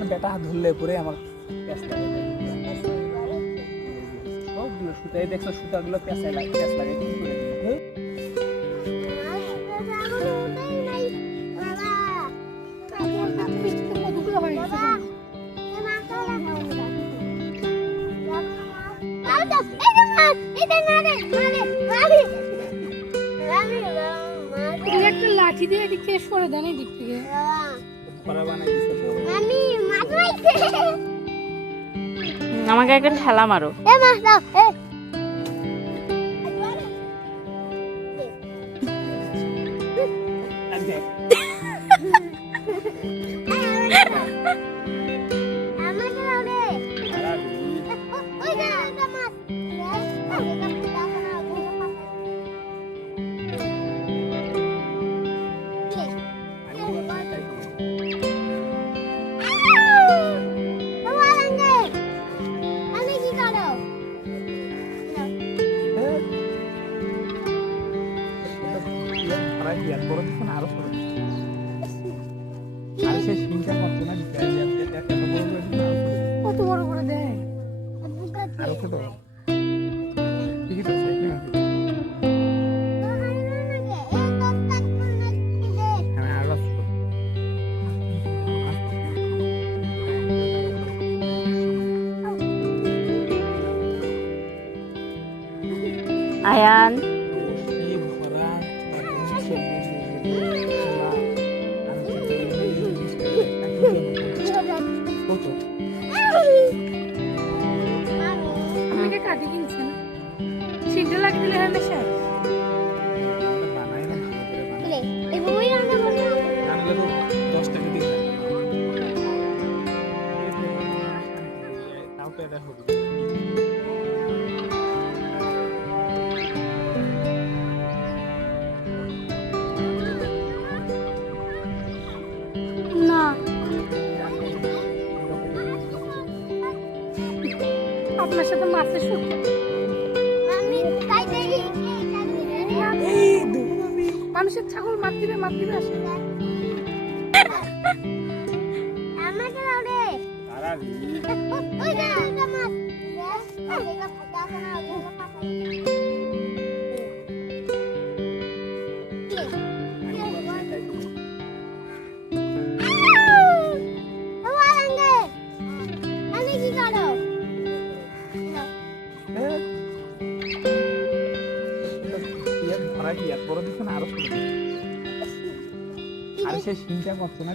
আমার বেটা হাত ধরলে পরে আমার প্যাঁচ লাগে সবগুলো সুতাই দেখছো সুতাগুলো প্যাঁচায় লাগে প্যাঁচ লাগে কি করে একটা লাঠি দিয়ে এদিক থেকে সরে দেন এদিক থেকে আমাকে একটা ঠেলা মারো। আরো সে চিন্তা করতো না কত বড় বড় দেয় আরো ছোট আয়ান আমাকে কাটি কিনছেন সিটে লাগিয়ে দিলে হয় না স্যার না আপনার সাথে মাছের শুট মানুষের ছাগল মার দিবে আসে আরো সে চিন্তা করতো না